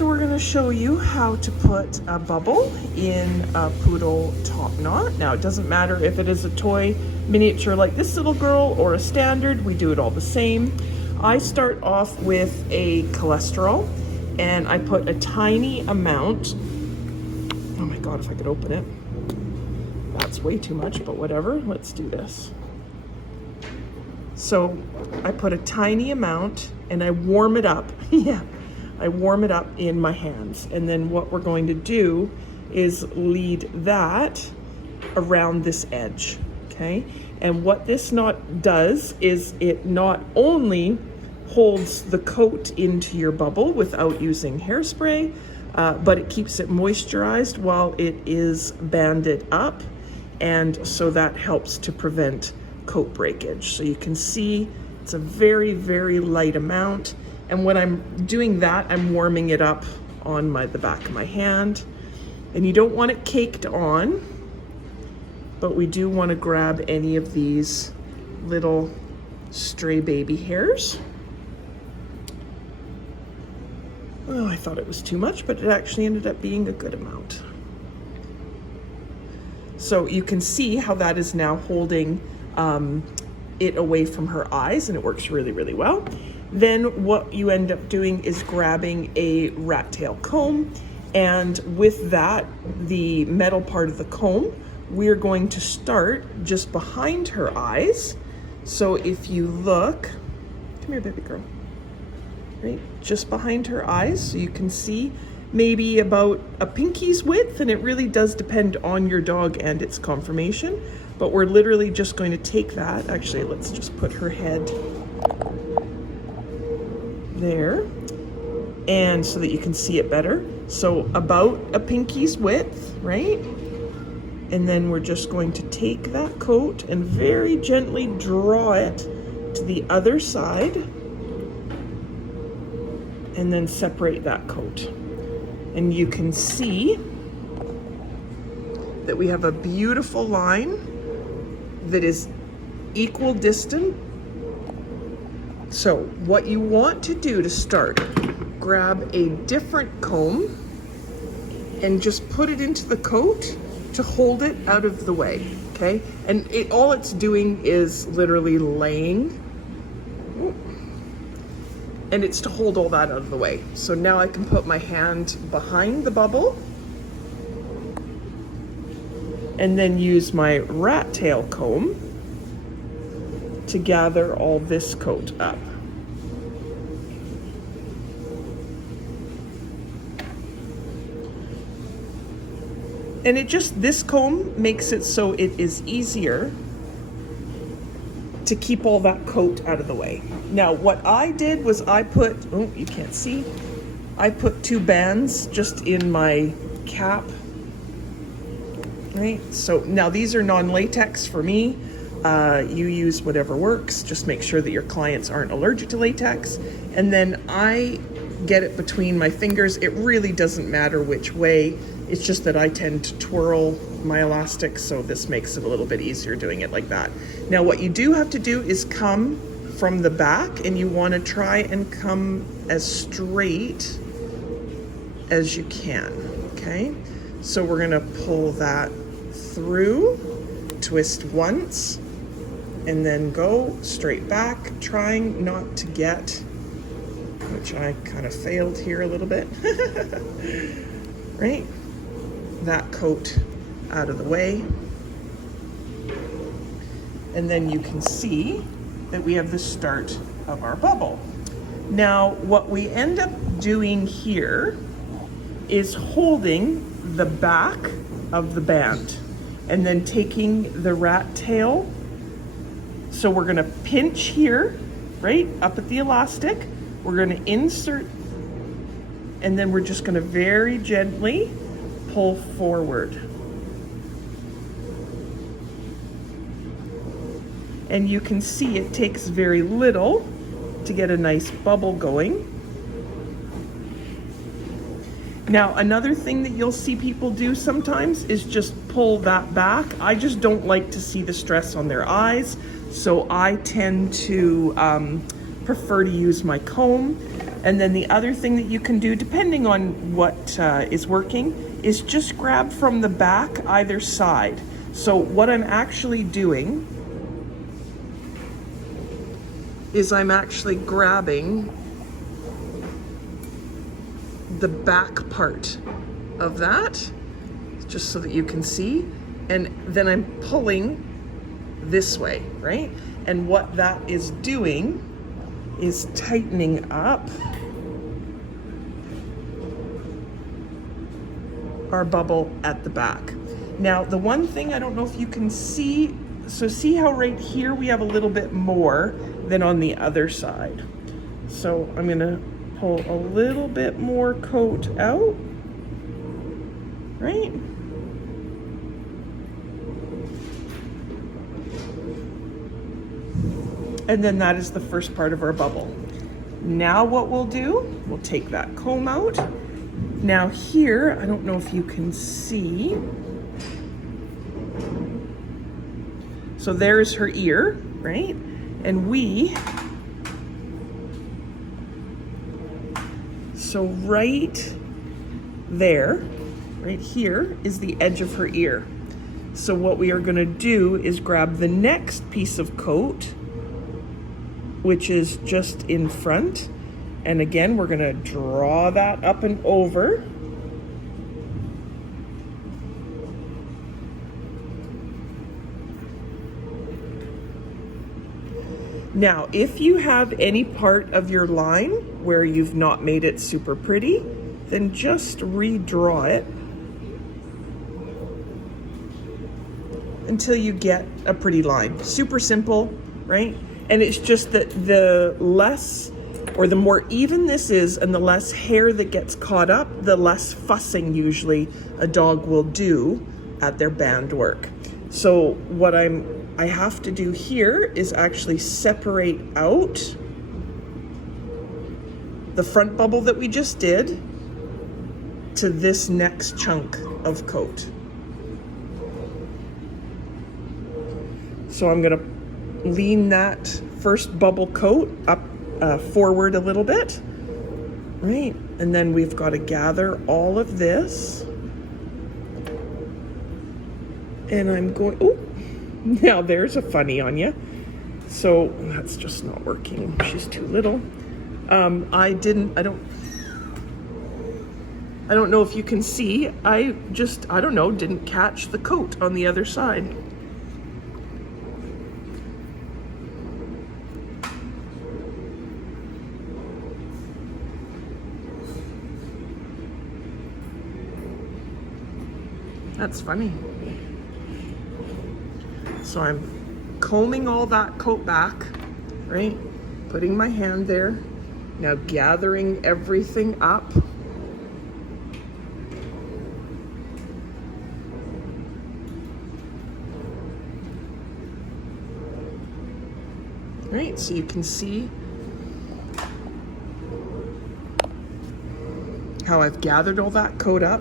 So we're going to show you how to put a bubble in a Poodle top knot. Now it doesn't matter if it is a toy miniature like this little girl or a standard, we do it all the same. I start off with a cholesterol and I put a tiny amount. Oh my God, if I could open it. That's way too much, but whatever, let's do this. So I put a tiny amount and I warm it up. Yeah. I warm it up in my hands, and then what we're going to do is lead that around this edge, okay? And what this knot does is it not only holds the coat into your bubble without using hairspray, but it keeps it moisturized while it is banded up, and so that helps to prevent coat breakage. So you can see it's a very, very light amount. And when I'm doing that, I'm warming it up on the back of my hand. And you don't want it caked on, but we do want to grab any of these little stray baby hairs. Oh, I thought it was too much, but it actually ended up being a good amount. So you can see how that is now holding it away from her eyes, and it works really, really well. Then what you end up doing is grabbing a rat tail comb, and with that, the metal part of the comb, we're going to start just behind her eyes. So if you look, come here, baby girl, right, just behind her eyes, so you can see maybe about a pinky's width, and it really does depend on your dog and its conformation, but we're literally just going to take that. Actually, let's just put her head there, and so that you can see it better. So about a pinky's width, right? And then we're just going to take that coat and very gently draw it to the other side, and then separate that coat. And you can see that we have a beautiful line that is equal distant. So what you want to do to start, grab a different comb and just put it into the coat to hold it out of the way, okay? And all it's doing is literally laying, and it's to hold all that out of the way. So now I can put my hand behind the bubble and then use my rat tail comb to gather all this coat up. And this comb makes it so it is easier to keep all that coat out of the way. Now, what I did was I put, oh, you can't see, I put 2 bands just in my cap, right? So now these are non-latex for me. You use whatever works. Just make sure that your clients aren't allergic to latex. And then I get it between my fingers. It really doesn't matter which way. It's just that I tend to twirl my elastic, so this makes it a little bit easier doing it like that. Now what you do have to do is come from the back, and you want to try and come as straight as you can, okay? So we're gonna pull that through, twist once, and then go straight back, trying not to get, which I kind of failed here a little bit, right? That coat out of the way. And then you can see that we have the start of our bubble. Now, what we end up doing here is holding the back of the band and then taking the rat tail. So we're gonna pinch here, right, up at the elastic. We're gonna insert, and then we're just gonna very gently pull forward. And you can see it takes very little to get a nice bubble going. Now, another thing that you'll see people do sometimes is just pull that back. I just don't like to see the stress on their eyes, so I tend to prefer to use my comb. And then the other thing that you can do, depending on what is working, is just grab from the back either side. So what I'm actually doing is I'm actually grabbing the back part of that, just so that you can see, and then I'm pulling this way, right? And what that is doing is tightening up our bubble at the back. Now, the one thing I don't know if you can see, so see how right here we have a little bit more than on the other side. So I'm gonna pull a little bit more coat out, right? And then that is the first part of our bubble. Now what we'll do, we'll take that comb out. Now here, I don't know if you can see. So there's her ear, right? And so right there, right here is the edge of her ear. So what we are gonna do is grab the next piece of coat, which is just in front. And again, we're gonna draw that up and over. Now, if you have any part of your line where you've not made it super pretty, then just redraw it until you get a pretty line. Super simple, right? And it's just that the less or the more even this is and the less hair that gets caught up, the less fussing usually a dog will do at their band work. So what I have to do here is actually separate out the front bubble that we just did to this next chunk of coat. So I'm gonna lean that first bubble coat up forward a little bit, right? And then we've got to gather all of this. And I'm going, oh, now there's a funny on you. So that's just not working. She's too little. I don't know if you can see, I don't know, didn't catch the coat on the other side. That's funny. So I'm combing all that coat back, right? Putting my hand there. Now gathering everything up. Right, so you can see how I've gathered all that coat up.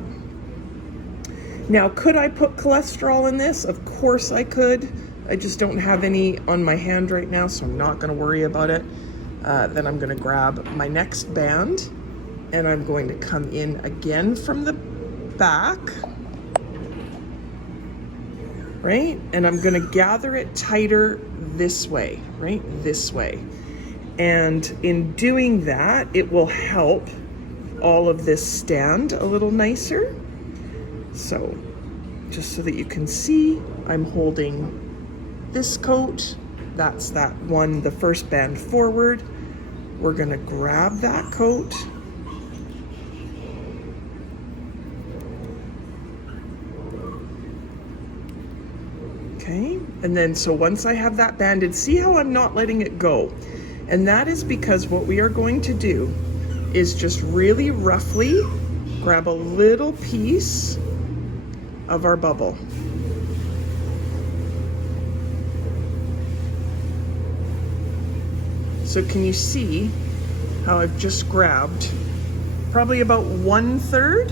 Now, could I put cholesterol in this? Of course I could. I just don't have any on my hand right now, so I'm not gonna worry about it. Then I'm gonna grab my next band and I'm going to come in again from the back, right? And I'm gonna gather it tighter this way, right? This way. And in doing that, it will help all of this stand a little nicer. So, just so that you can see, I'm holding this coat. That's that one, the first band forward. We're gonna grab that coat. Okay, and then so once I have that banded, see how I'm not letting it go? And that is because what we are going to do is just really roughly grab a little piece of our bubble. So can you see how I've just grabbed probably about 1/3?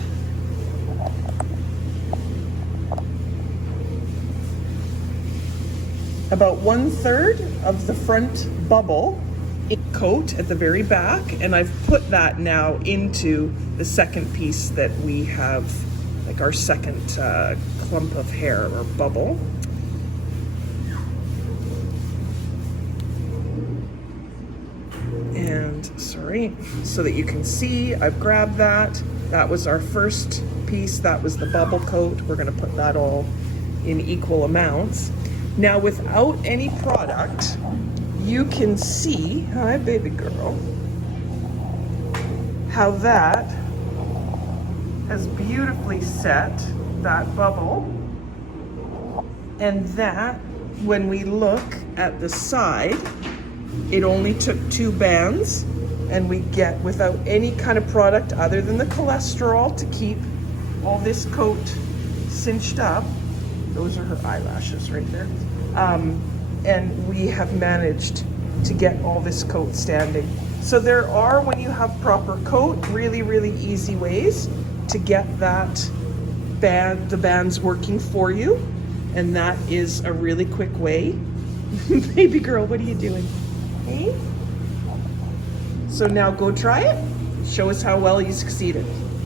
About 1/3 of the front bubble, coat at the very back, and I've put that now into the second piece that we have, like our second clump of hair or bubble. And sorry, so that you can see, I've grabbed that. That was our first piece, that was the bubble coat. We're gonna put that all in equal amounts. Now without any product, you can see, hi baby girl, how that has beautifully set that bubble. And that, when we look at the side, it only took 2 bands, and we get, without any kind of product other than the cholesterol to keep all this coat cinched up. Those are her eyelashes right there. And we have managed to get all this coat standing. So there are, when you have proper coat, really, really easy ways to get that band, the bands working for you. And that is a really quick way. Baby girl, what are you doing? Hey? So now go try it. Show us how well you succeeded.